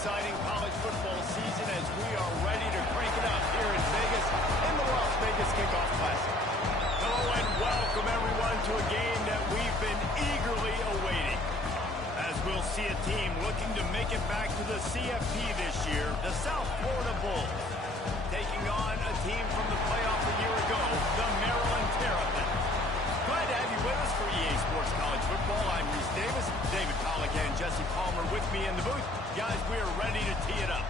exciting college football season as we are ready to crank it up here in Vegas in the Las Vegas Kickoff Classic. Hello and welcome everyone to a game that we've been eagerly awaiting. As we'll see a team looking to make it back to the CFP this year, the South Florida Bulls, taking on a team from the playoff a year ago, the Maryland Terrapins. Glad to have you with us for EA Sports College Football. I'm Reese Davis, David Pollock and Jesse Palmer with me in the booth. Guys, we are ready to tee it up.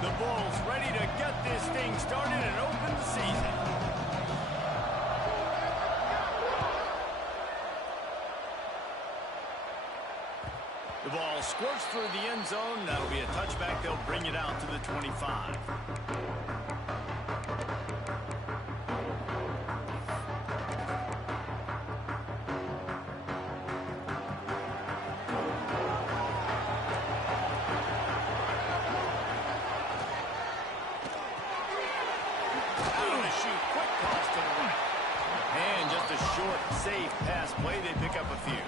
The Bulls ready to get this thing started and open the season. The ball squirts through the end zone. That'll be a touchback. They'll bring it out to the 25. Out of the chute, quick toss to the right. And just a short, safe pass play. They pick up a few.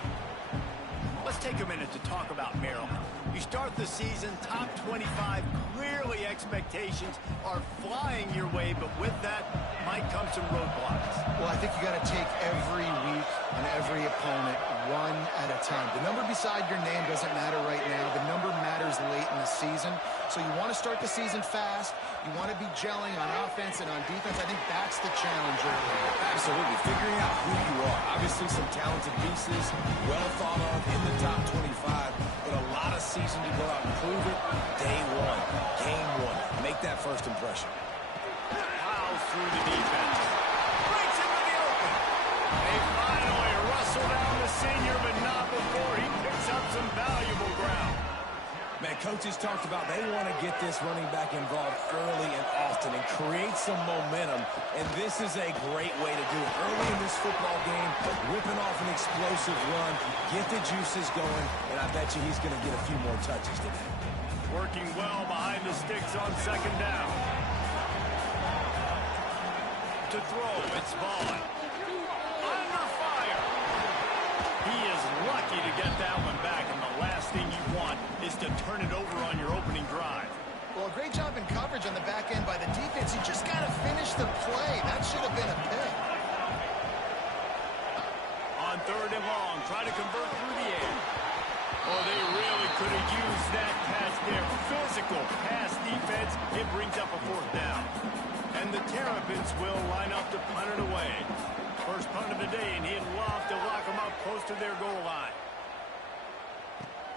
Let's take a minute to talk about Maryland. You start the season top 25. Clearly expectations are flying your way, but with that might come some roadblocks. Well, I think you got to take every week and every opponent one at a time. The number beside your name doesn't matter right now. The number matters late in the season. So you want to start the season fast. You want to be gelling on offense and on defense. I think that's the challenge early. Absolutely. Figuring out who you are. Obviously some talented pieces, well thought of in the top 25, but a lot of season to go out and prove it. Day one, game one. Make that first impression. Plows through the defense. Breaks into the open. They finally rustle down the senior, but not before he picks up some valuable ground. Man, coaches talked about they want to get this running back involved early and often and create some momentum, and this is a great way to do it. Early in this football game, whipping off an explosive run, get the juices going, and I bet you he's going to get a few more touches today. Working well behind the sticks on second down. To throw, it's Vaughn. Under fire. He is lucky to get that one back, and the last thing you want is to turn it over on your opening drive. Well, a great job in coverage on the back end by the defense. You just got to finish the play. That should have been a pick. On third and long, try to convert through the air. Oh, they really could have used that catch there. Physical pass defense. It brings up a fourth down. And the Terrapins will line up to punt it away. First punt of the day, and he'd love to lock them up close to their goal line.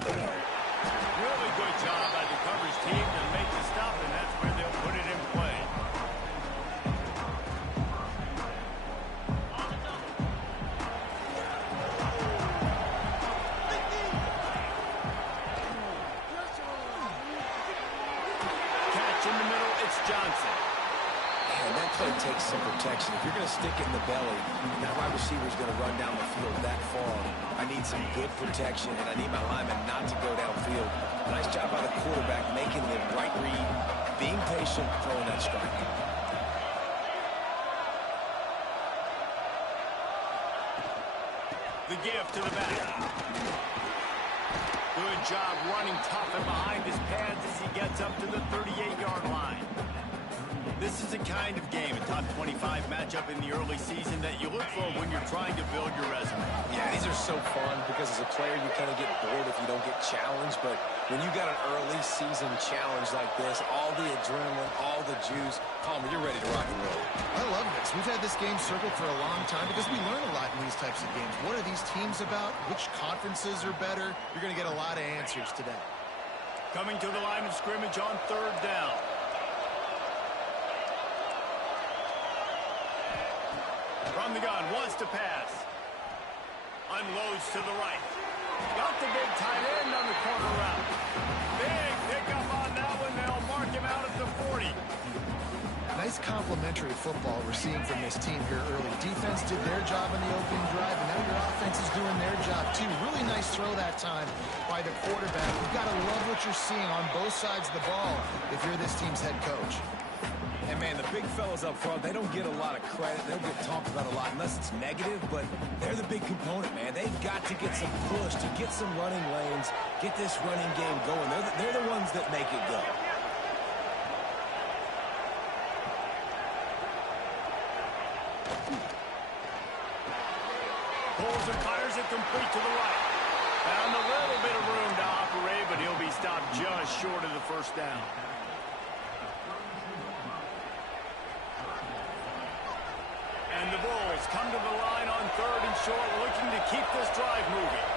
Really good job by the coverage team to make the stop, and that's where they'll put it in play. Catch in the middle, it's Johnson. And that play takes some protection. If you're going to stick it in the belly, that wide receiver is going to run down the field that far. I need some good protection, and I need my lineman not to go downfield. Nice job by the quarterback making the right read, being patient, throwing that strike. The give to the back. Good job running tough and behind his pads as he gets up to the 38-yard line. This is the kind of game, a top 25 matchup in the early season that you look for when you're trying to build your resume. Yeah, these are so fun because as a player you kind of get bored if you don't get challenged, but when you got an early season challenge like this, all the adrenaline, all the juice, Palmer, you're ready to rock and roll. I love this. We've had this game circled for a long time because we learn a lot in these types of games. What are these teams about? Which conferences are better? You're going to get a lot of answers today. Coming to the line of scrimmage on third down. From the gun, wants to pass. Unloads to the right. Got the big tight end on the corner route. Big pickup on that one. They'll mark him out at the 40. Nice confidence. complementary football we're seeing from this team here early. Defense did their job on the opening drive, and now your offense is doing their job too. Really nice throw that time by the quarterback. You've got to love what you're seeing on both sides of the ball if you're this team's head coach. And, man, the big fellas up front, they don't get a lot of credit. They don't get talked about a lot unless it's negative, but they're the big component, man. They've got to get some push, to get some running lanes, get this running game going. They're the ones that make it go. Pulls and fires it complete to the right. Found a little bit of room to operate, but he'll be stopped just short of the first down. And the Bulls come to the line on 3rd and short, looking to keep this drive moving.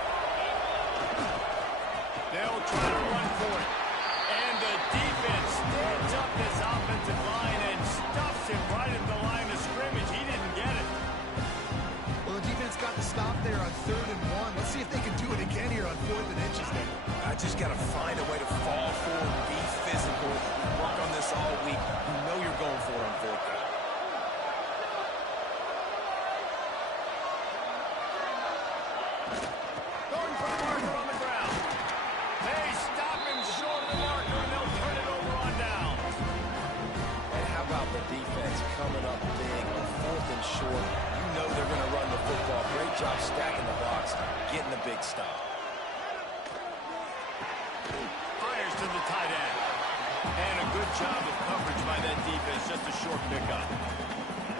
They'll try to run for it. And the defense stands up this offensive line and stuffs him right at the line of scrimmage. He didn't get it. Well, the defense got the stop there on 3rd and 1. Let's see if they can do it again here on 4th and inches there. I just got to find a way to fall forward, be physical, work on this all week. You know you're going for it on 4th down. Going for the marker on the ground. They stop him short of the marker, and they'll turn it over on down. And how about the defense coming up big on 4th and short? You know they're going to run the football. Great job stacking the box, getting the big stop. Fires to the tight end. And a good job of coverage by that defense. Just a short pickup.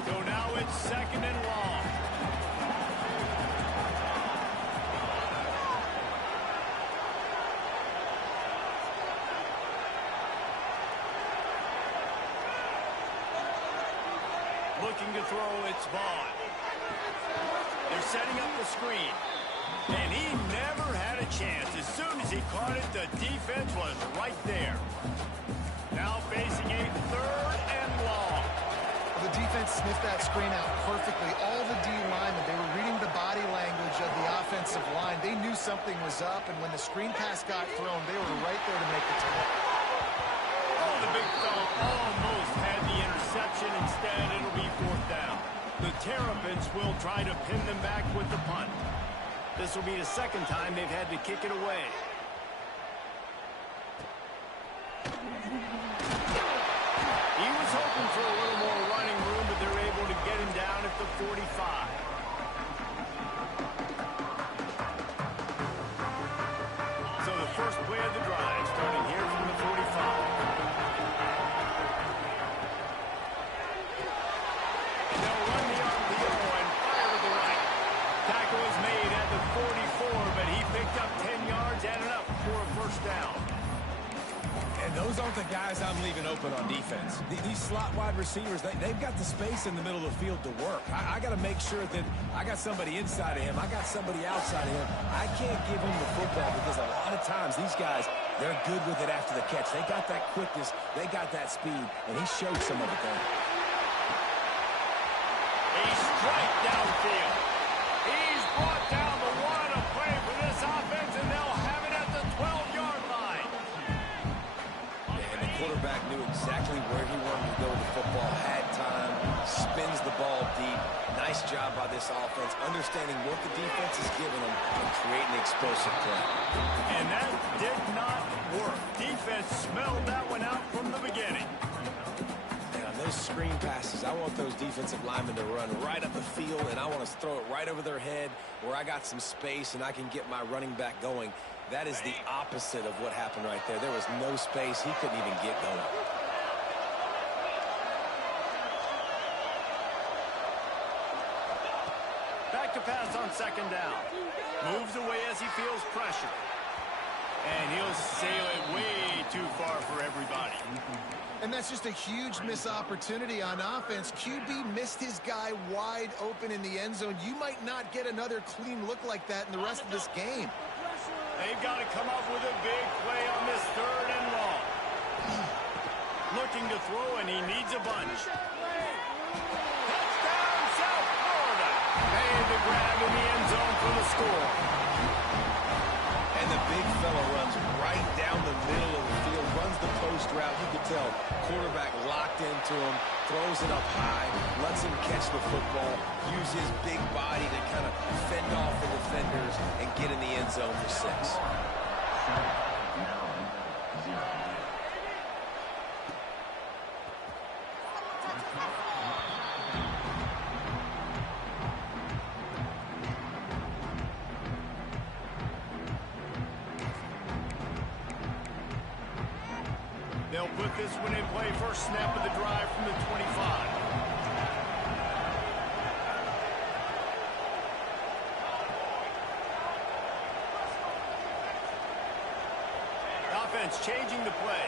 So now it's 2nd and long. Looking to throw, it's Vaughn. They're setting up the screen. And he never had a chance. As soon as he caught it, the defense was right there. Now facing a 3rd and long. Well, the defense sniffed that screen out perfectly. All the D linemen, they were reading the body language of the offensive line. They knew something was up, and when the screen pass got thrown, they were right there to make the tackle. Oh, the big fella almost had the interception. Instead, it'll be 4th down. The Terrapins will try to pin them back with the punt. This will be the 2nd time they've had to kick it away. He was hoping for a little more running room, but they're able to get him down at the 45. So the first play of the drive starting here from the 45. They'll run the RPO and fire to the right. Tackle is made at the 44, but he picked up 10 yards and enough for a first down. And those aren't the guys I'm leaving open on defense. These slot wide receivers, they've got the space in the middle of the field to work. I got to make sure that I got somebody inside of him. I got somebody outside of him. I can't give him the football because a lot of times these guys, they're good with it after the catch. They got that quickness. They got that speed, and he showed some of it there. A strike downfield. He's brought down the one to play for this offense, and they'll have it at the 12-yard line. And the quarterback knew exactly where he wanted to go with the football, had time, spins the ball deep. Nice job by this offense, understanding what the defense is giving them and creating explosive play. And that did not work. Defense smelled that one out from the beginning. Those screen passes, I want those defensive linemen to run right up the field, and I want to throw it right over their head where I got some space and I can get my running back going. That is the opposite of what happened right there. There was no space. He couldn't even get going. Back to pass on 2nd down. Moves away as he feels pressure. And he'll sail it way too far for everybody. And that's just a huge missed opportunity on offense. QB missed his guy wide open in the end zone. You might not get another clean look like that in the rest of this game. They've got to come up with a big play on this 3rd and long. Looking to throw, and he needs a bunch. Touchdown, South Florida. Made the grab in the end zone for the score. And the big fella runs right down the middle of the field, runs the post post route. You can tell quarterback locked into him, throws it up high, lets him catch the football, use his big body to kind of fend off the defenders and get in the end zone for 6. They'll put this one in play. First snap of the drive from the 25. Offense changing the play.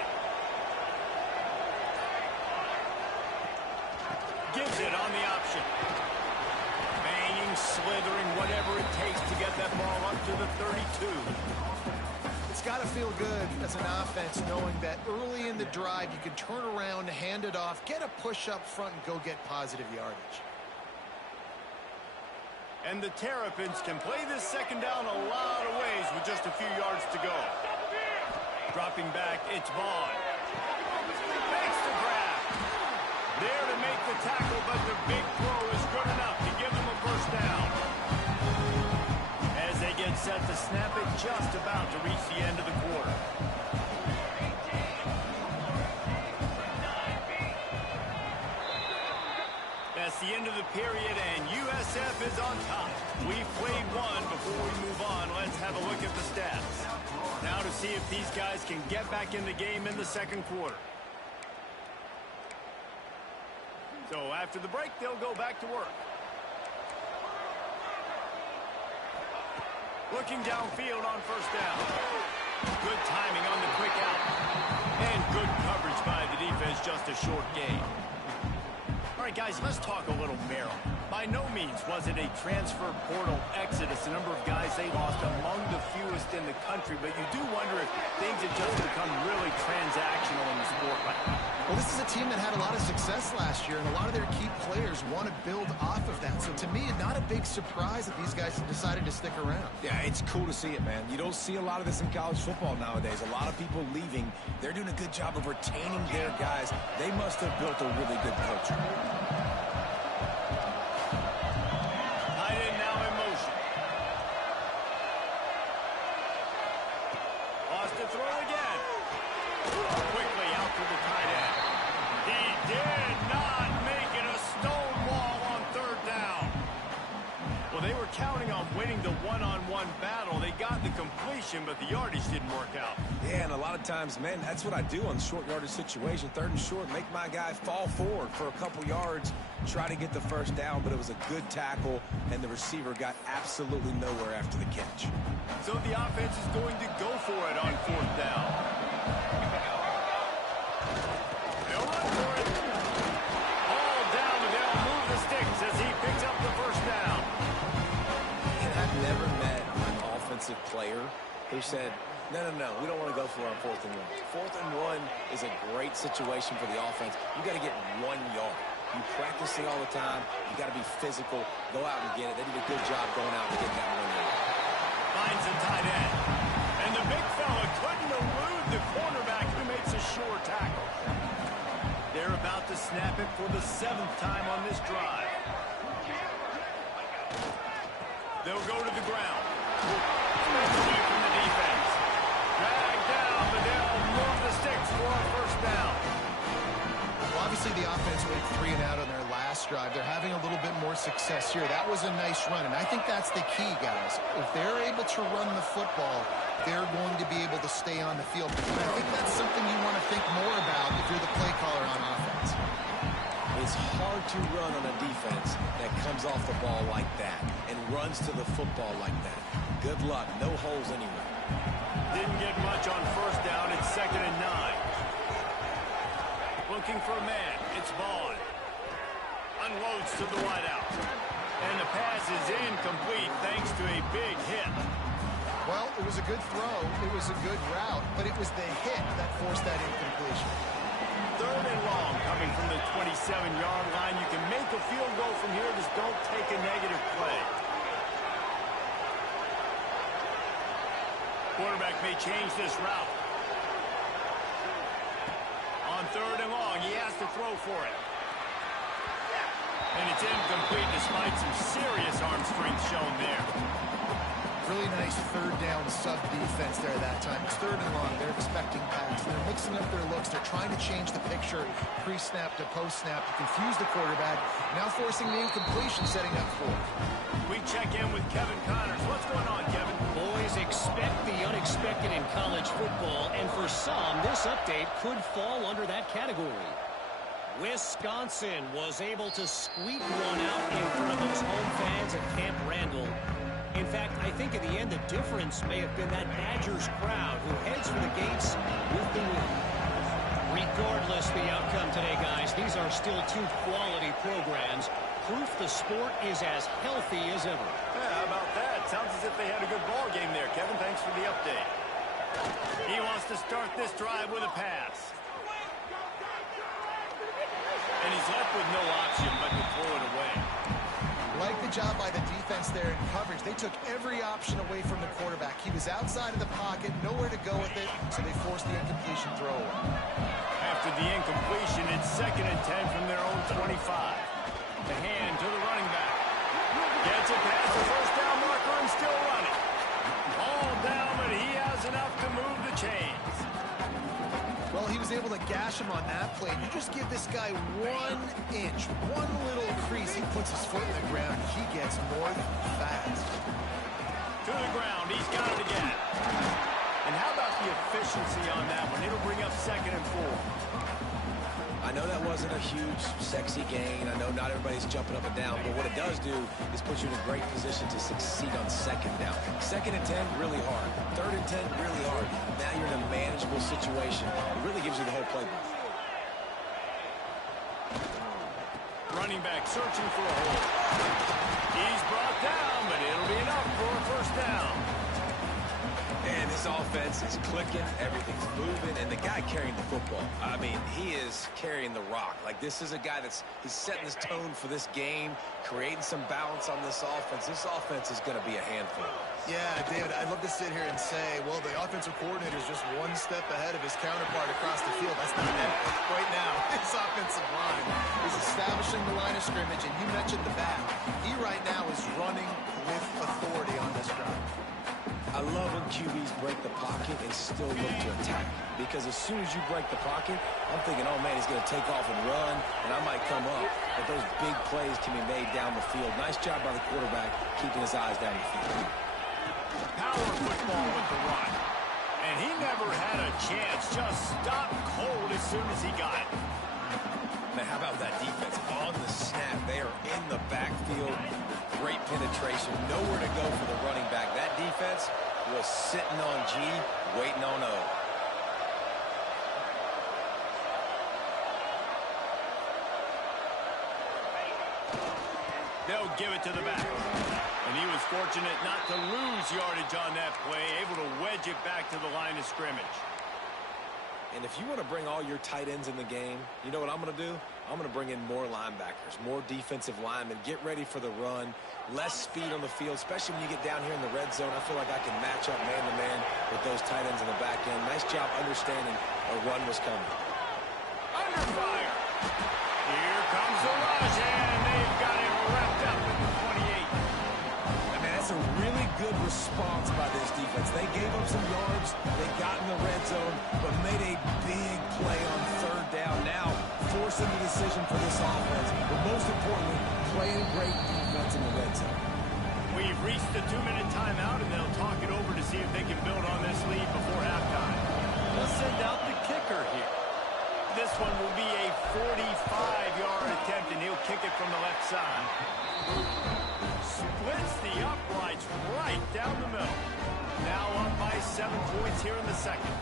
Gives it on the option. Banging, slithering, whatever it takes to get that ball up to the 32. It's got to feel good as an offense knowing that early in the drive you can turn around, hand it off, get a push up front, and go get positive yardage. And the Terrapins can play this second down a lot of ways with just a few yards to go. Dropping back, it's Vaughn. Makes the grab. There to make the tackle, but the big throw is good enough to give them a first down. As they get set to snap it, just about to reach the end of the quarter. That's the end of the period, and USF is on top. We've played one. Before we move on, let's have a look at the stats. Now to see if these guys can get back in the game in the second quarter. So after the break, they'll go back to work. Looking downfield on first down. Good timing on the quick out. And good coverage by the defense, just a short gain. All right, guys, let's talk a little Maryland. By no means was it a transfer portal exodus. The number of guys they lost among the fewest in the country, but you do wonder if things have just become really transactional in the sport right now. Well, this is a team that had a lot of success last year, and a lot of their key players want to build off of that. So to me, not a big surprise that these guys have decided to stick around. Yeah, it's cool to see it, man. You don't see a lot of this in college football nowadays. A lot of people leaving. They're doing a good job of retaining their guys. They must have built a really good culture. Tight end now in motion. Lost to throw again. Quickly out to the tight end. He did not make it a stone wall on third down. Well, they were counting on winning the one-on-one battle. They got the completion, but the yardage didn't work out. Yeah, and a lot of times, man, that's what I do on short yardage situation. Third and short, make my guy fall forward for a couple yards, try to get the first down, but it was a good tackle, and the receiver got absolutely nowhere after the catch. So the offense is going to go for it on fourth down. They'll run for it. All down, and they'll move the sticks as he picks up the first down. And I've never met an offensive player who said, no, we don't want to go for it on 4th and 1. 4th and 1 is a great situation for the offense. You got to get 1 yard. You practice it all the time. You got to be physical. Go out and get it. They did a good job going out and getting that 1 yard. Finds a tight end. And the big fella couldn't elude the cornerback who makes a sure tackle. They're about to snap it for the 7th time on this drive. They'll go to the ground. Away from the defense. Dragged down, but they'll move the sticks for a first down. Well, obviously the offense went 3 and out on their last drive. They're having a little bit more success here. That was a nice run, and I think that's the key, guys. If they're able to run the football, they're going to be able to stay on the field. And I think that's something you want to think more about if you're the play caller on offense. It's hard to run on a defense that comes off the ball like that and runs to the football like that. Good luck. No holes anywhere. Didn't get much on first down. It's 2nd and 9. Looking for a man. It's Vaughn. Unloads to the wideout. And the pass is incomplete thanks to a big hit. Well, it was a good throw. It was a good route, but it was the hit that forced that incompletion. 3rd and long coming from the 27-yard line. You can make a field goal from here. Just don't take a negative play. Quarterback may change this route. to throw for it. And it's incomplete despite some serious arm strength shown there. Really nice third down sub defense there that time. It's third and long. They're expecting pass. They're mixing up their looks. They're trying to change the picture pre-snap to post-snap to confuse the quarterback. Now forcing the incompletion, setting up for it. We check in with Kevin Connors. What's going on, Kevin? Boys, expect the unexpected in college football, and for some, this update could fall under that category. Wisconsin was able to squeak one out in front of those home fans at Camp Randall. In fact, I think in the end, the difference may have been that Badgers crowd who heads for the gates with the win. Regardless the outcome today, guys, these are still two quality programs. Proof the sport is as healthy as ever. Yeah, how about that? Sounds as if they had a good ball game there, Kevin. Thanks for the update. He wants to start this drive with a pass. And he's left with no option but to throw it away. Like the job by the defense there in coverage. They took every option away from the quarterback. He was outside of the pocket, nowhere to go with it, so they forced the incompletion throw. After the incompletion, it's 2nd and 10 from their own 25. The hand to the running back. Gets it past the first down marker and still running. All down, but he has enough to move the chains. Well, he was able to gash him on that play. You just give this guy 1 inch, one little crease. He puts his foot in the ground. He gets north fast. To the ground. He's got it again. And how about the efficiency on that one? It'll bring up 2nd and 4. I know that wasn't a huge, sexy gain. I know not everybody's jumping up and down, but what it does do is put you in a great position to succeed on 2nd down. 2nd and 10, really hard. 3rd and 10, really hard. Now you're in a manageable situation. It really gives you the whole playbook. Running back searching for a hole. He's brought down, but it'll be enough for a first down. And this offense is clicking, everything's moving, and the guy carrying the football, I mean, he is carrying the rock. Like, this is a guy he's setting this tone for this game, creating some balance on this offense. This offense is going to be a handful. Yeah, David, I'd love to sit here and say, well, the offensive coordinator is just one step ahead of his counterpart across the field. That's not it. Right now, his offensive line is establishing the line of scrimmage, and you mentioned the back. He right now is running with authority on this drive. I love when QBs break the pocket and still look to attack. Because as soon as you break the pocket, I'm thinking, oh, man, he's going to take off and run, and I might come up. But those big plays can be made down the field. Nice job by the quarterback keeping his eyes down the field. Power football with the run. And he never had a chance. Just stopped cold as soon as he got it. Man, how about that defense? On the snap, they are in the backfield. Great penetration. Nowhere to go for the running back. That defense was sitting on G, waiting on O. They'll give it to the back. And he was fortunate not to lose yardage on that play, able to wedge it back to the line of scrimmage. And if you want to bring all your tight ends in the game, you know what I'm going to do? I'm going to bring in more linebackers, more defensive linemen, get ready for the run, less speed on the field, especially when you get down here in the red zone. I feel like I can match up man-to-man with those tight ends in the back end. Nice job understanding a run was coming. Under fire. Here comes the rush, and they've got him wrapped up at the 28. I mean, that's a really good response by this defense. They gave up some yards, they got in the red zone, but made a big play on 3rd down. Now, forcing the decision for this offense, but most importantly, playing great defense in the red zone. We've reached the 2-minute timeout, and they'll talk it over to see if they can build on this lead before halftime. They'll send out the kicker here. This one will be a 45-yard attempt, and he'll kick it from the left side. Splits the uprights right down the middle. Now up by 7 points here in the second.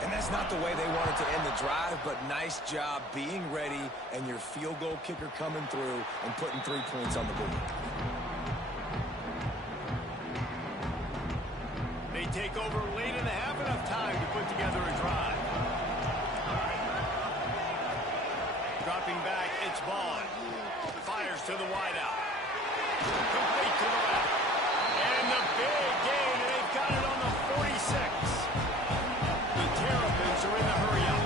And that's not the way they wanted to end the drive, but nice job being ready and your field goal kicker coming through and putting 3 points on the board. They take over late in the half, enough time to put together a drive. Dropping back, it's Vaughn. Fires to the wideout. Complete to the left. And the big gain, and they've got it on the 46. The Terrapins are in the hurry-up.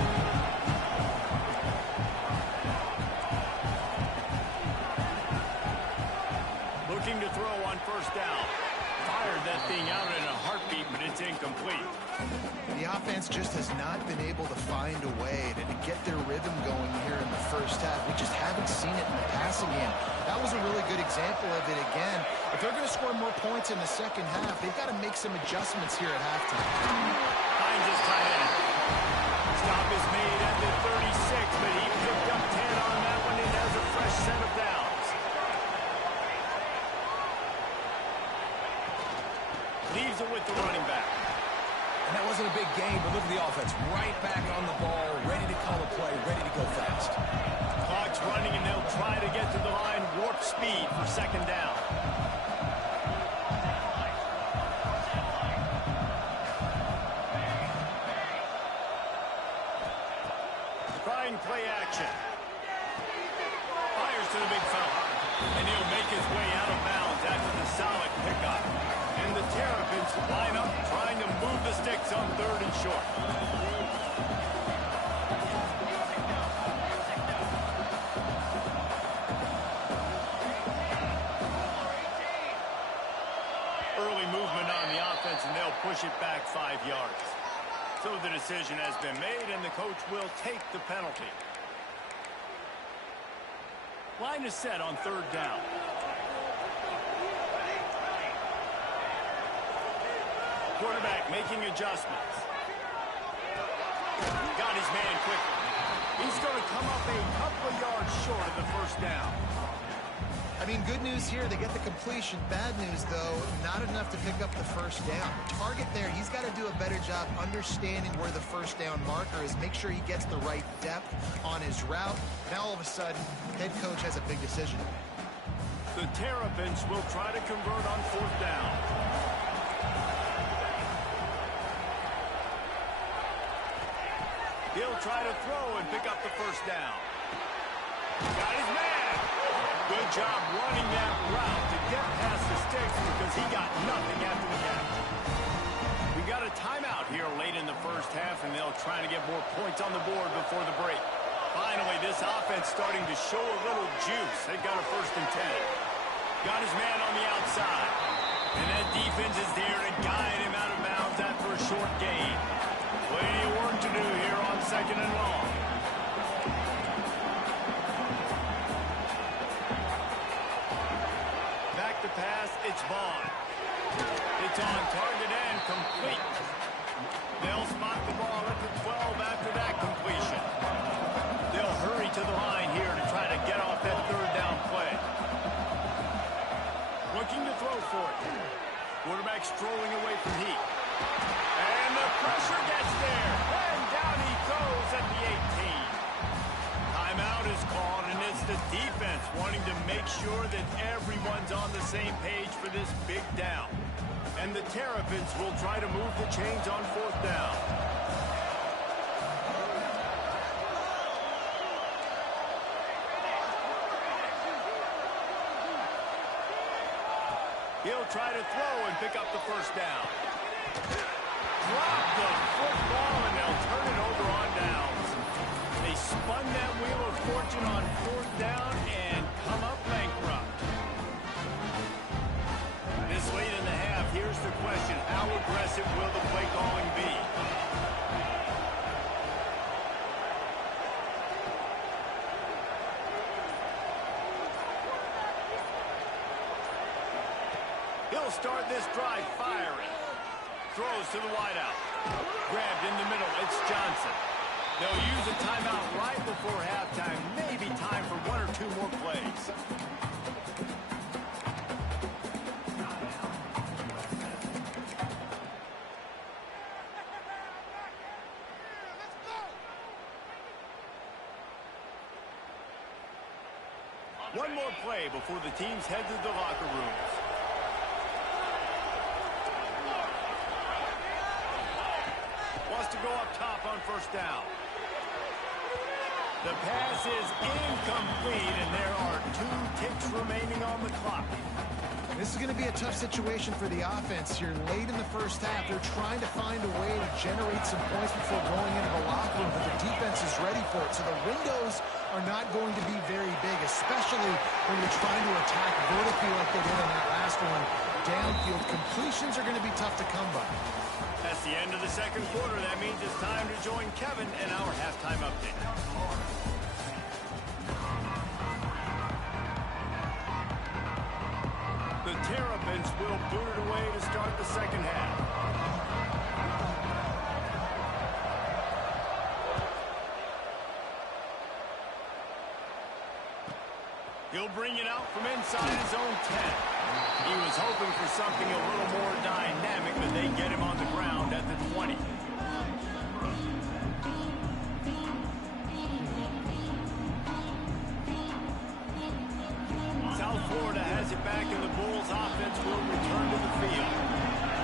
not been able to find a way to get their rhythm going here in the first half. We just haven't seen it in the passing game. That was a really good example of it again. If they're going to score more points in the second half, they've got to make some adjustments here at halftime. Finds his tight end. Stop is made at the 36, but he picked up 10 on that one and has a fresh set of downs. Leaves it with the running back. And that wasn't a big gain, but look at the offense. Right back on the ball, ready to call a play, ready to go fast. Clock's running, and they'll try to get to the line. Warp speed for second down. Trying play action. Fires to the big fella. And he'll make his way out of bounds after the solid pickup. And the Terrapins line up trying to move the sticks on 3rd and short. Early movement on the offense, and they'll push it back 5 yards. So the decision has been made, and the coach will take the penalty. Line is set on 3rd down. Quarterback making adjustments. Got his man quickly. He's going to come up a couple of yards short of the first down. I mean, good news here, they get the completion. Bad news, though, not enough to pick up the first down. Target there, he's got to do a better job understanding where the first down marker is, make sure he gets the right depth on his route. Now, all of a sudden, head coach has a big decision. The Terrapins will try to convert on 4th down. He'll try to throw and pick up the first down. Got his man. Good job running that route to get past the sticks because he got nothing after the catch. We got a timeout here late in the first half, and they'll try to get more points on the board before the break. Finally, this offense starting to show a little juice. They got a 1st and 10. Got his man on the outside. And that defense is there to guide him out of bounds after a short gain. Plenty of work to do here on 2nd and long. Back to pass, it's Vaughn. It's on target and complete. They'll spot the ball at the 12 after that completion. They'll hurry to the line here to try to get off that 3rd down play. Looking to throw for it. Quarterback strolling away from Heat. And the pressure gets there. And down he goes at the 18. Timeout is called, and it's the defense wanting to make sure that everyone's on the same page for this big down. And the Terrapins will try to move the chains on 4th down. He'll try to throw and pick up the first down. Drop the football, and they'll turn it over on downs. They spun that wheel of fortune on 4th down and come up bankrupt. This late in the half, here's the question. How aggressive will the play calling be? He'll start this drive firing. Throws to the wideout. Grabbed in the middle. It's Johnson. They'll use a timeout right before halftime. Maybe time for 1 or 2 more plays. One more play before the teams head to the locker rooms. Wants to go up top on 1st down. The pass is incomplete, and there are 2 ticks remaining on the clock. This is going to be a tough situation for the offense here. Late in the first half, they're trying to find a way to generate some points before going into the locker room, but the defense is ready for it. So the windows are not going to be very big, especially when you're trying to attack vertically like they did in that last one. downfield, completions are going to be tough to come by. That's the end of the second quarter. That means it's time to join Kevin and our halftime update. The Terrapins will boot it away to start the second half. He'll bring it out from inside his own 10. He was hoping for something a little more dynamic, but they get him on the ground at the 20. South Florida has it back, and the Bulls offense will return to the field.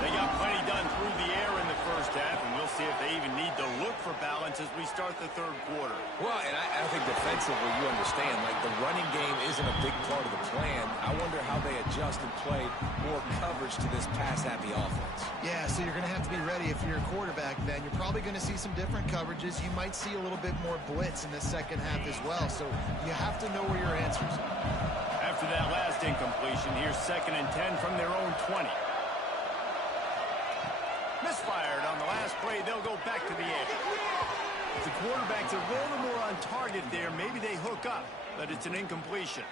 They got plenty done through the air in the first half, and we'll see if they even need to look for balance as we start the third quarter. Well, and I think defensively, you understand, like the running game isn't a big part of the plan. I wonder how they adjust and play more coverage to this pass-happy offense. Yeah, so you're going to have to be ready if you're a quarterback then. You're probably going to see some different coverages. You might see a little bit more blitz in the second half as well, so you have to know where your answers are. After that last incompletion, here's 2nd and 10 from their own 20. Misfired on the last play. They'll go back to the air. If the quarterback's a little more on target there, maybe they hook up, but it's an incompletion.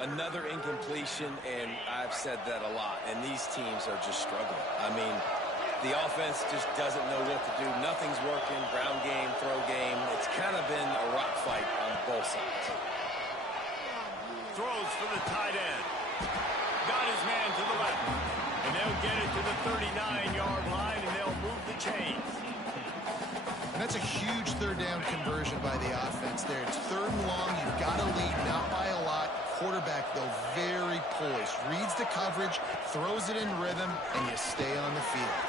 Another incompletion, and I've said that a lot, and these teams are just struggling. I mean, the offense just doesn't know what to do. Nothing's working. Ground game, throw game. It's kind of been a rock fight on both sides. Throws for the tight end. Got his man to the left. And they'll get it to the 39-yard line, and they'll move the chains. And that's a huge third down conversion by the offense there. It's 3rd and long. You've got to lead, not by a lot. Quarterback, though, very poised. Reads the coverage, throws it in rhythm, and you stay on the field.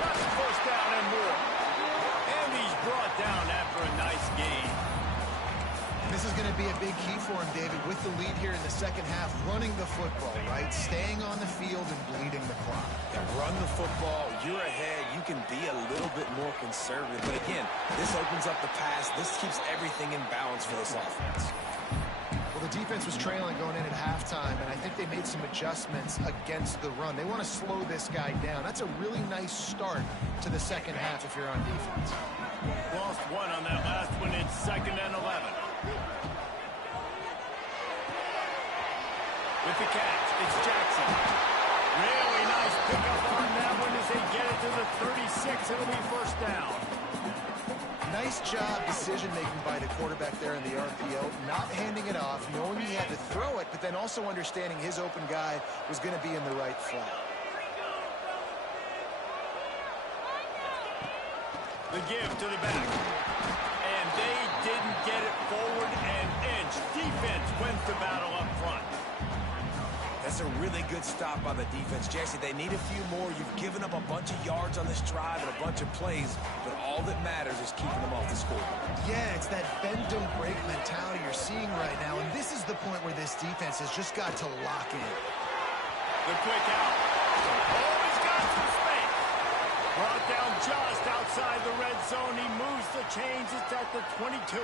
That's 1st down and more. And he's brought down after a nice gain. This is going to be a big key for him, David, with the lead here in the second half, running the football, right? Staying on the field and bleeding the clock. Yeah, run the football. You're ahead. You can be a little bit more conservative. But again, this opens up the pass. This keeps everything in balance for this offense. Well, the defense was trailing going in at halftime, and I think they made some adjustments against the run. They want to slow this guy down. That's a really nice start to the second half if you're on defense. Lost one on that last one. It's 2nd and 11. With the catch, it's Jackson. Really nice pickup on that one as they get it to the 36. It'll be 1st down. Nice job decision-making by the quarterback there in the RPO, not handing it off, knowing he had to throw it, but then also understanding his open guy was going to be in the right flat. The give to the back. And they didn't get it forward an inch. Defense wins the battle up front. That's a really good stop by the defense. Jesse, they need a few more. You've given up a bunch of yards on this drive and a bunch of plays, but all that matters is keeping them off the scoreboard. Yeah, it's that bend, don't break mentality you're seeing right now, and this is the point where this defense has just got to lock in. The quick out. Oh, he's got some space. Brought down just outside the red zone. He moves the chains. It's at the 22.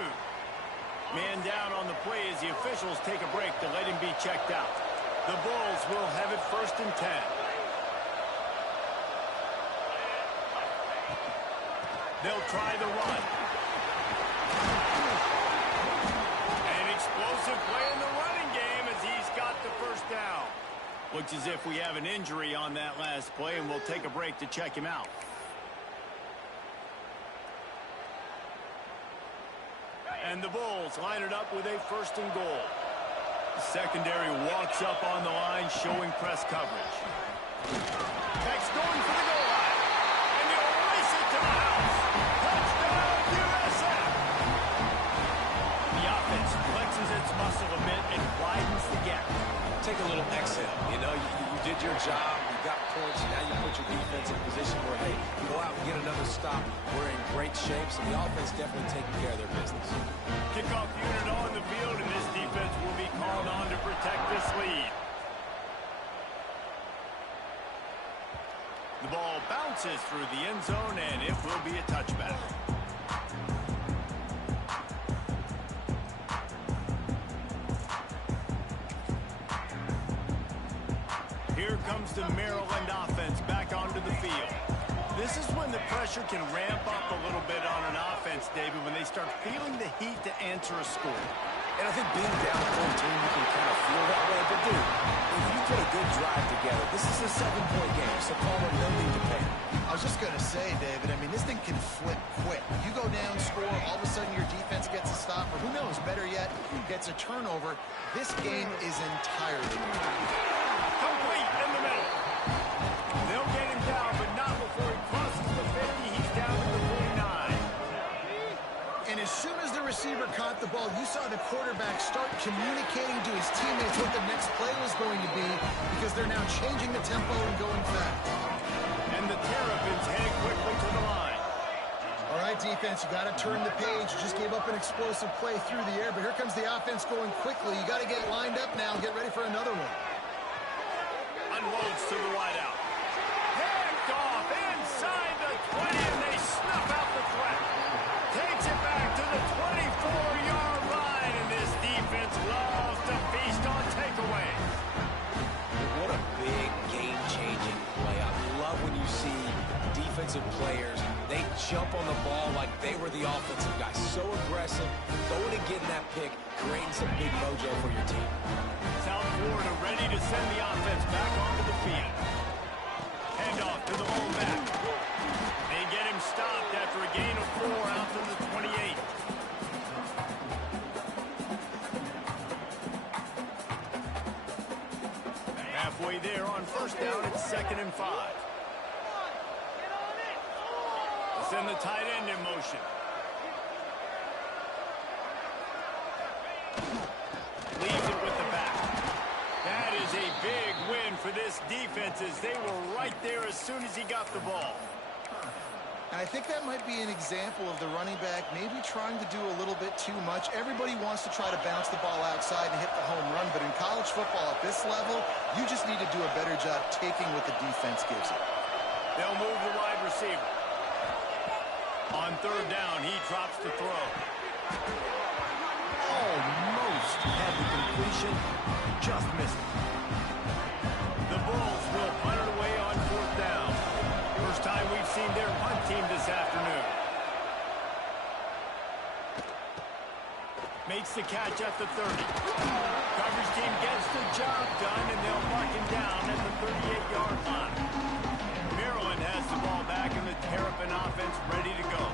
Man down on the play as the officials take a break to let him be checked out. The Bulls will have it 1st and 10. They'll try the run. An explosive play in the running game as he's got the 1st down. Looks as if we have an injury on that last play, and we'll take a break to check him out. And the Bulls line it up with a 1st and goal. The secondary walks up on the line, showing press coverage. Tech's going for the goal line. And he'll race it to the house. Touchdown, USF! The offense flexes its muscle a bit and widens the gap. Take a little exhale. You know, you did your job. You got points. Now you put your defense in a position where, hey, go out and get another stop. We're in great shape, so the offense definitely taking care of their business. Kickoff unit on the field, and this defense will be called on to protect this lead. The ball bounces through the end zone, and it will be a touchback. Here comes the Maryland offense back onto the field. This is when the pressure can ramp up a little bit on an offense, David, when they start feeling the heat to answer a score. And I think being down 14, you can kind of feel that way. But, dude, if you put a good drive together, this is a 7-point game, so call them no need to pay. I was just going to say, David, I mean, this thing can flip quick. You go down, score, all of a sudden your defense gets a stop, or who knows, better yet, gets a turnover. This game is entirely complete in the middle. They'll get him down, but not before he crosses the 50. He's down to the 49. And as soon as the receiver caught the ball, you saw the quarterback start communicating to his teammates what the next play was going to be, because they're now changing the tempo and going fast. And the Terrapins head quickly to the line. All right, defense, you got to turn the page. You just gave up an explosive play through the air, but here comes the offense going quickly. You got to get lined up now. Get ready for another one. Unloads to the wideout. Picked off inside the 20, and they snuff out the threat. Takes it back to the 24-yard line, and this defense loves to feast on takeaways. What a big game-changing play. I love when you see defensive players, they jump on the ball like they were the offensive guy. So aggressive, going and getting that pick, creating some big mojo for your team. South Florida ready to send the offense back onto the field. Handoff to the home back. They get him stopped after a gain of 4 out to the 28. Halfway there on first down, it's 2nd and 5. Send the tight end in motion. Leaves it with the back. That is a big win for this defense, as they were right there as soon as he got the ball. I think that might be an example of the running back maybe trying to do a little bit too much. Everybody wants to try to bounce the ball outside and hit the home run, but in college football at this level, you just need to do a better job taking what the defense gives you. They'll move the wide receiver. On 3rd down, he drops the throw. Almost had the completion, just missed it. The Bulls will punt it away on 4th down. First time we've seen their punt team this afternoon. Makes the catch at the 30. Coverage team gets the job done, and they'll mark him down at the 38-yard line. Maryland has the ball back, and the Terrapin offense ready to go.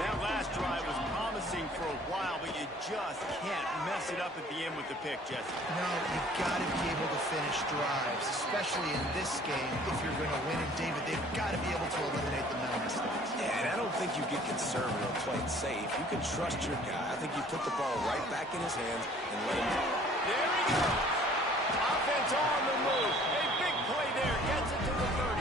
That last drive was promising for a while, but you just can't mess it up at the end with the pick, Jesse. No, you've got to be able to finish drives, especially in this game. If you're going to win it, David, they've got to be able to eliminate the mistakes. Yeah, and I don't think you get conservative or play it safe. You can trust your guy. I think you put the ball right back in his hands and let him go. There he goes. Offense on the move. A big play there. Gets it to the 30.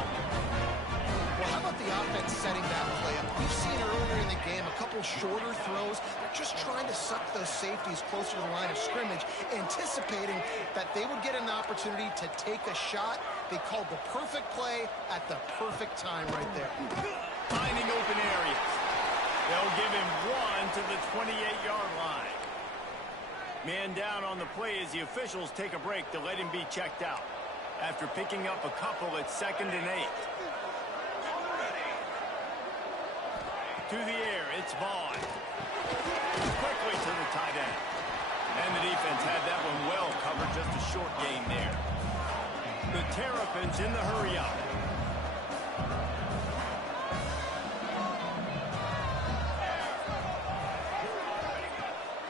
Well, how about the offense setting that play up? We've seen earlier in the game a couple shorter throws. They're just trying to suck those safeties closer to the line of scrimmage, anticipating that they would get an opportunity to take a shot. They called the perfect play at the perfect time right there. Finding open areas. They'll give him 1 to the 28-yard line. Man down on the play as the officials take a break to let him be checked out. After picking up a couple at 2nd and 8. To the air, it's Vaughn. Quickly to the tight end. And the defense had that one well covered, just a short gain there. The Terrapins in the hurry-up.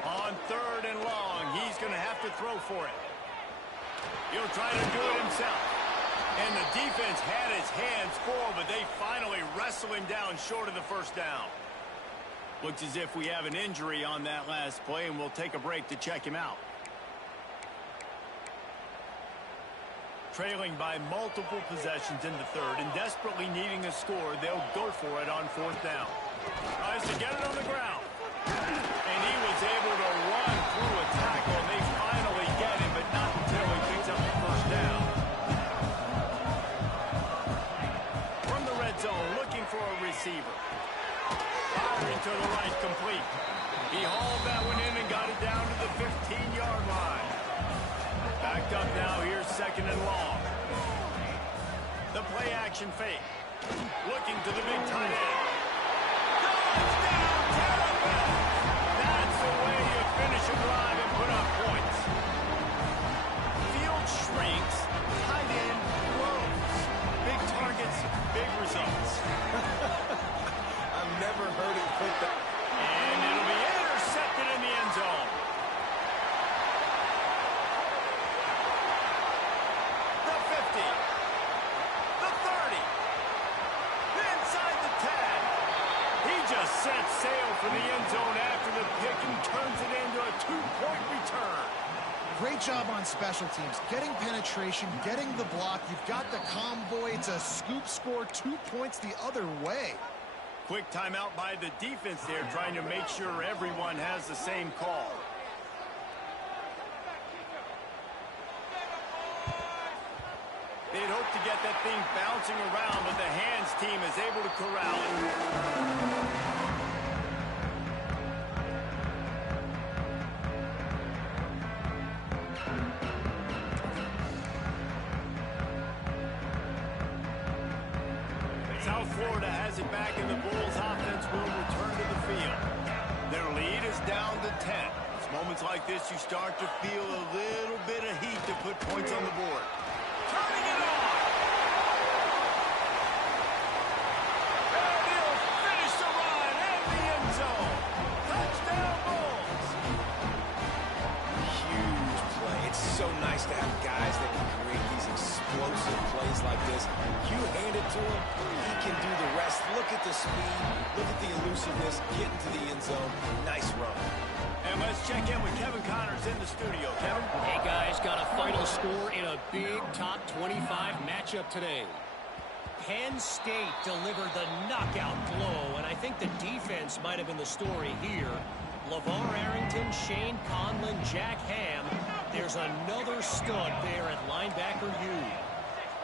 On 3rd and long, he's going to have to throw for it. He'll try to do it himself. And the defense had his hands full, but they finally wrestle him down short of the first down. Looks as if we have an injury on that last play, and we'll take a break to check him out. Trailing by multiple possessions in the 3rd and desperately needing a score, they'll go for it on 4th down. Tries to get it on the ground. And he was able to run through a tackle, and they finally get him, but not until he picks up the first down. From the red zone, looking for a receiver. Firing to the right, complete. He hauled that one in and got it down to the 15-yard line. Backed up now, here's 2nd and long. The play action fake. Looking to the big tight end. Touchdown, Terrapins! That's the way you finish a drive and put up points. Field shrinks, tight end grows. Big targets, big results. I've never heard it put that. And it'll be intercepted in the end zone. The 50. The 30. Inside the 10. He just sets sail for the end zone after the pick and turns it into a 2-point return. Great job on special teams. Getting penetration, getting the block. You've got the convoy. It's a scoop score, 2 points the other way. Quick timeout by the defense there, trying to make sure everyone has the same call. They'd hope to get that thing bouncing around, but the hands team is able to corral it. South Florida has it back, and the Bulls offense will return to the field. Their lead is down to 10. It's moments like this you start to feel a little bit of heat to put points on the board. Turning it on! And he'll finish the run in the end zone. Touchdown, Bulls! Huge play. It's so nice to have guys that can create these explosive plays like this. You hand it to him, he can do the rest. Look at the speed, look at the elusiveness, get into the end zone. Nice run. And let's check in with Kevin Connors in the studio. Kevin? Hey, guys, got a final score in a big top 25 matchup today. Penn State delivered the knockout blow, and I think the defense might have been the story here. LeVar Arrington, Shane Conlon, Jack Ham. There's another stud there at linebacker U.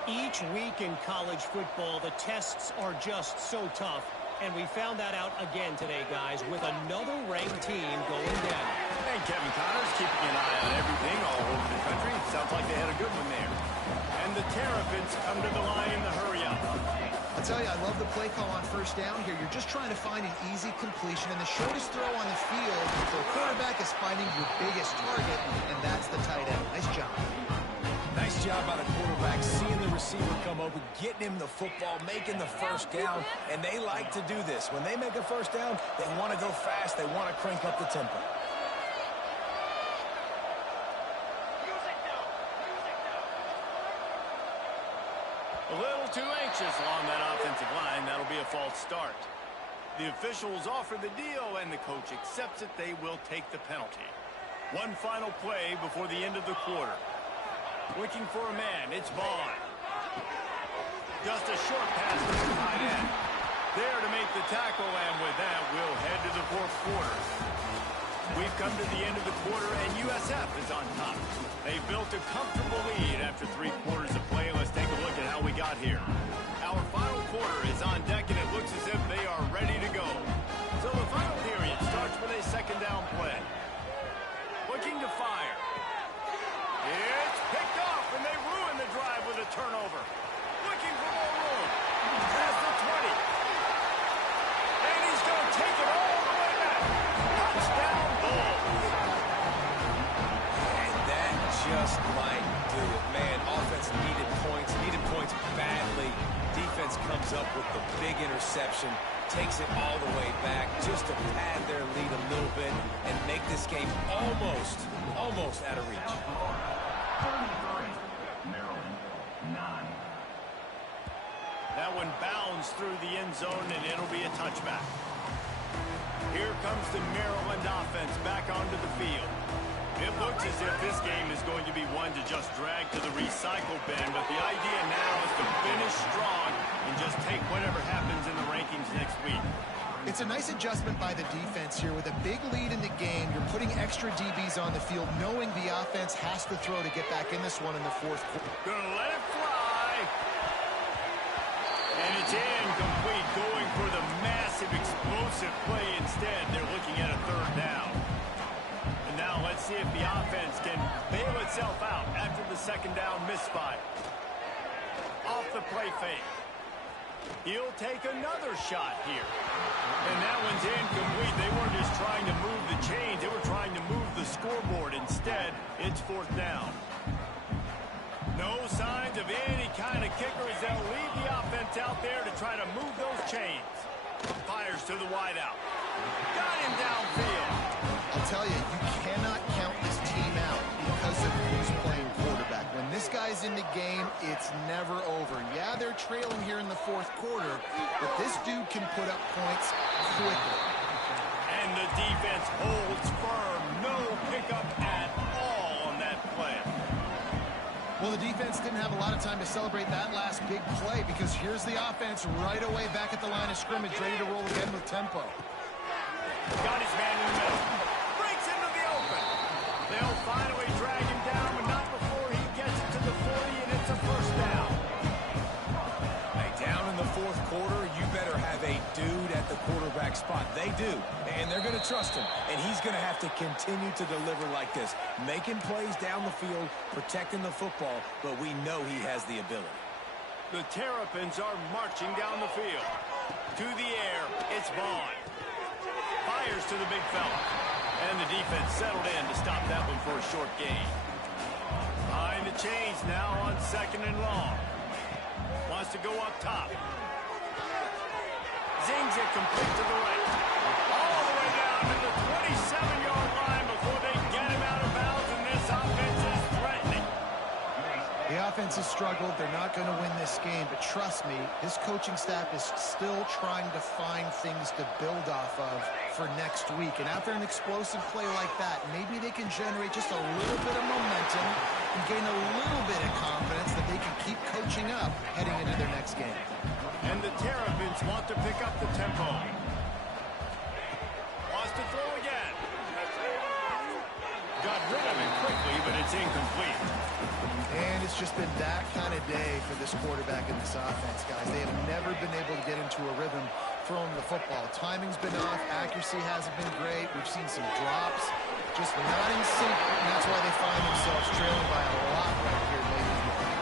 Each week in college football, the tests are just so tough, and we found that out again today, guys, with another ranked team going down. And Kevin Connors keeping an eye on everything all over the country. Sounds like they had a good one there. And the Terrapins come to the line in the hurry-up. I'll tell you, I love the play call on first down here. You're just trying to find an easy completion, and the shortest throw on the field for a quarterback is finding your biggest target, and that's the tight end. Nice job. Nice job by the quarterback, seeing the receiver come open, getting him the football, making the first down, and they like to do this. When they make a first down, they want to go fast, they want to crank up the tempo. A little too anxious along that offensive line. That'll be a false start. The officials offer the deal, and the coach accepts it. They will take the penalty. One final play before the end of the quarter. Looking for a man, it's Vaughn. Just a short pass to the tight end. There to make the tackle, and with that, we'll head to the fourth quarter. We've come to the end of the quarter, and USF is on top. They built a comfortable lead after 3 quarters of play. Let's take a look at how we got here. Our final quarter is on deck, and it looks as if they are ready to go. So the final period starts with a second down play. Looking to fire. It's picked off, and they ruin the drive with a turnover. Looking for more room. Past the 20. And he's going to take it all the way back. Touchdown, Bulls. And that just might do it. Man, offense needed points badly. Defense comes up with the big interception, takes it all the way back just to pad their lead a little bit and make this game almost out of reach. Maryland, 9. That one bounds through the end zone, and it'll be a touchback. Here comes the Maryland offense back onto the field. It looks as if this game is going to be one to just drag to the recycle bin, but the idea now is to finish strong and just take whatever happens in the rankings next week. It's a nice adjustment by the defense here. With a big lead in the game, you're putting extra DBs on the field, knowing the offense has to throw to get back in this one in the fourth quarter. Gonna let it fly. And it's incomplete, going for the massive explosive play instead. They're looking at a third down. And now let's see if the offense can bail itself out after the second down misfire. off the play fake. He'll take another shot here. And that one's incomplete. They weren't just trying to move the chains. They were trying to move the scoreboard. Instead, it's 4th down. No signs of any kind of kickers. They'll leave the offense out there to try to move those chains. Fires to the wideout. Got him downfield. I'll tell you, you cannot count this team out because of who's playing quarterback. When this guy's in the game, it's never over. Yeah, they're trailing here in the 4th quarter, but this dude can put up points quickly. And the defense holds firm. No pickup at all on that play. Well, the defense didn't have a lot of time to celebrate that last big play because here's the offense right away back at the line of scrimmage, ready to roll again with tempo. Got his man in the middle. Breaks into the open. They'll finally drag him down, but not before he gets it to the 40, and it's a 1st down. Hey, down in the 4th quarter, you better have a dude at the quarterback spot. They do, and they're going to trust him, and he's going to have to continue to deliver like this, making plays down the field, protecting the football, but we know he has the ability. The Terrapins are marching down the field. To the air, it's Vaughn. Fires to the big fella. And the defense settled in to stop that one for a short gain. Behind the chains now on 2nd and long. Wants to go up top. Zings it complete to the right. All the way down to the 27-yard line before they get him out of bounds, and this offense is threatening. The offense has struggled. They're not going to win this game, but trust me, this coaching staff is still trying to find things to build off of for next week. And after an explosive play like that, maybe they can generate just a little bit of momentum and gain a little bit of confidence that they can keep coaching up heading into their next game. And the Terrapins want to pick up the tempo. Wants to throw again. Got rid of it quickly, but it's incomplete. And it's just been that kind of day for this quarterback and this offense, guys. They have never been able to get into a rhythm throwing the football. Timing's been off. Accuracy hasn't been great. We've seen some drops. Just not in sync, and that's why they find themselves trailing by a lot right here late in the game.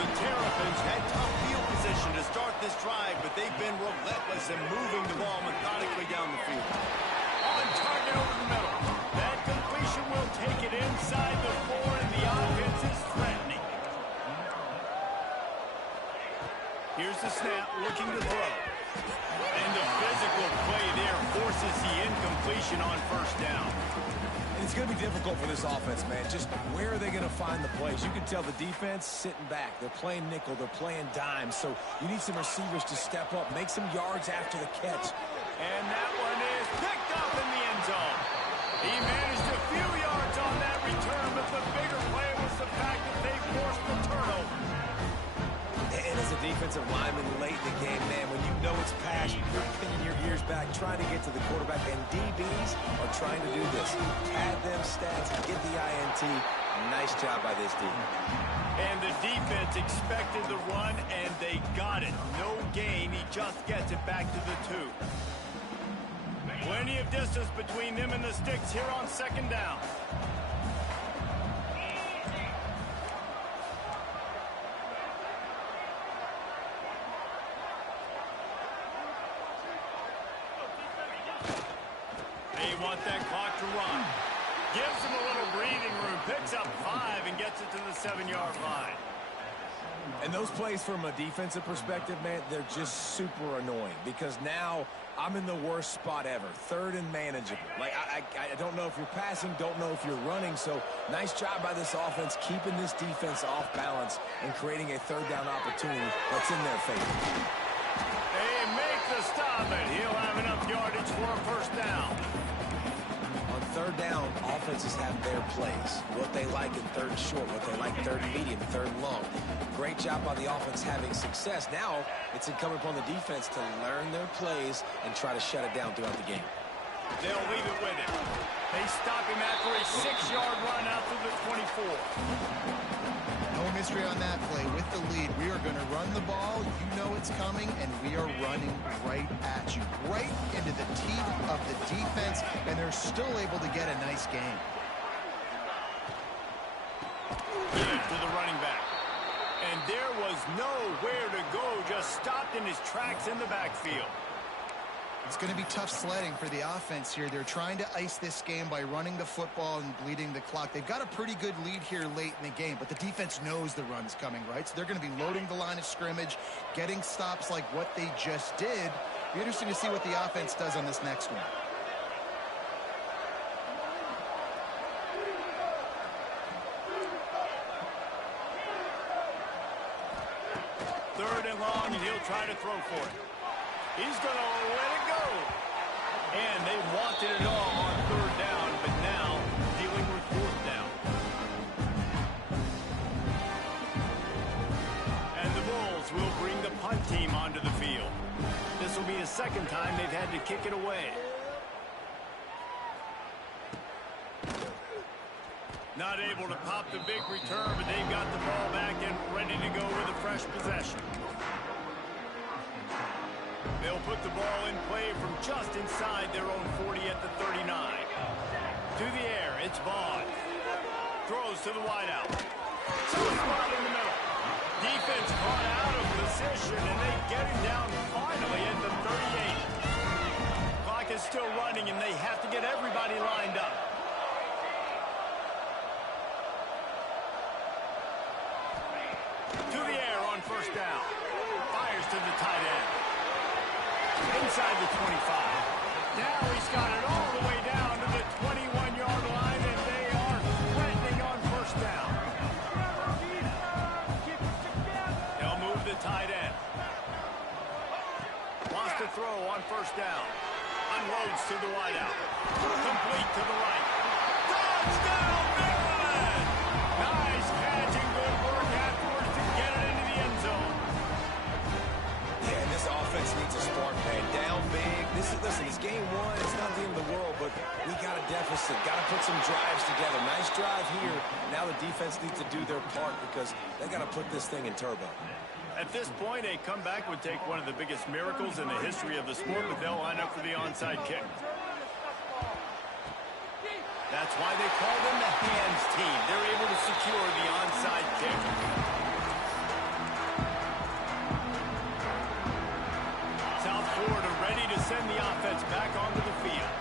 The Terrapins had tough field position to start this drive, but they've been relentless in moving the ball methodically down the field. On target over the middle. That completion will take it inside the 4, and the offense is threatening. Here's the snap, looking to throw. And the physical play there forces the incompletion on 1st down. And it's going to be difficult for this offense, man. Just where are they going to find the plays? You can tell the defense sitting back. They're playing nickel. They're playing dime. So you need some receivers to step up, make some yards after the catch. And that one is picked up in the end zone. He managed a few yards on that return, but the bigger play was the fact that they forced the turnover. And as a defensive lineman late in the game, man, when you know it's passion, you're pinning your ears back, trying to get to the quarterback, and DBs are trying to do this. Pad them stats, get the INT. Nice job by this team. And the defense expected the run, and they got it. No gain. He just gets it back to the 2. Plenty of distance between them and the sticks here on 2nd down. They want that clock to run. Gives him a little breathing room. Picks up 5 and gets it to the 7-yard line. And those plays from a defensive perspective, man, they're just super annoying because now I'm in the worst spot ever. 3rd and manageable. Like, I don't know if you're passing, don't know if you're running. So nice job by this offense keeping this defense off balance and creating a 3rd down opportunity that's in their favor. They make the stop, and he'll have enough yardage for a 1st down. On 3rd down, offenses have their plays. What they like in 3rd and short, what they like 3rd and medium, 3rd and long. Great job by the offense having success. Now it's incumbent upon the defense to learn their plays and try to shut it down throughout the game. They'll leave it with him. They stop him after a 6-yard run out to the 24. No mystery on that play. With the lead, we are going to run the ball. You know it's coming, and we are running right at you. Right into the teeth of the defense, and they're still able to get a nice game. Good to the running back. And there was nowhere to go, just stopped in his tracks in the backfield. It's going to be tough sledding for the offense here. They're trying to ice this game by running the football and bleeding the clock. They've got a pretty good lead here late in the game, but the defense knows the run's coming, right? So they're going to be loading the line of scrimmage, getting stops like what they just did. Be interesting to see what the offense does on this next one. Third and long, and he'll try to throw for it. He's going to let it go. And they wanted it all on third down, but now dealing with fourth down. And the Bulls will bring the punt team onto the field. This will be the second time they've had to kick it away. Not able to pop the big return, but they've got the ball back and ready to go with a fresh possession. They'll put the ball in play from just inside their own 40 at the 39. To the air, it's Vaughn. Throws to the wideout. Soft spot in the middle. Defense caught out of position, and they get him down finally at the 38. Clock is still running, and they have to get everybody lined up. To the air on first down. Fires to the tight end. Inside the 25. Now he's got it all the way down to the 21-yard line, and they are threatening on first down. They'll move the tight end. Wants to throw on first down. Unloads to the wideout. Complete to the right. Touchdown, Maryland! Nice catch and good work afterwards to get it into the end zone. Yeah, this offense needs a spark, man. Down big. Listen, it's game one. It's not the end of the world, but we got a deficit. Got to put some drives together. Nice drive here. Now the defense needs to do their part because they got to put this thing in turbo. At this point, a comeback would take one of the biggest miracles in the history of the sport, but they'll line up for the onside kick. That's why they call them the hands team. They're able to secure the onside kick. South Florida ready to send the offense back onto the field.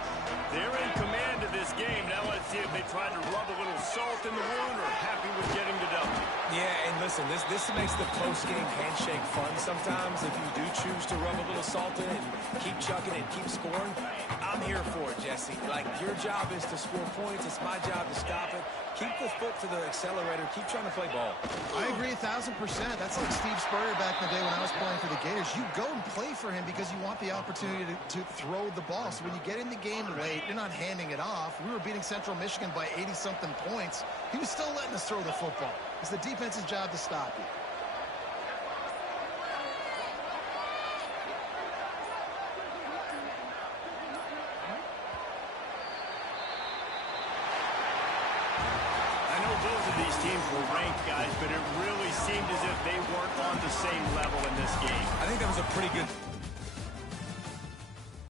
They're in command of this game. Now let's see if they try to rub a little salt in the wound or happy with getting the W. Yeah, and listen, this makes the post-game handshake fun sometimes. If you do choose to rub a little salt in it and keep chucking it and keep scoring, I'm here for it, Jesse. Like, your job is to score points. It's my job to stop it. Keep the foot to the accelerator. Keep trying to play ball. I agree 1,000%. That's like Steve Spurrier back in the day when I was playing for the Gators. You go and play for him because you want the opportunity to throw the ball. So when you get in the game late, you're not handing it off. We were beating Central Michigan by 80-something points. He was still letting us throw the football. It's the defense's job to stop you. Both of these teams were ranked, guys, but it really seemed as if they weren't on the same level in this game. I think that was a pretty good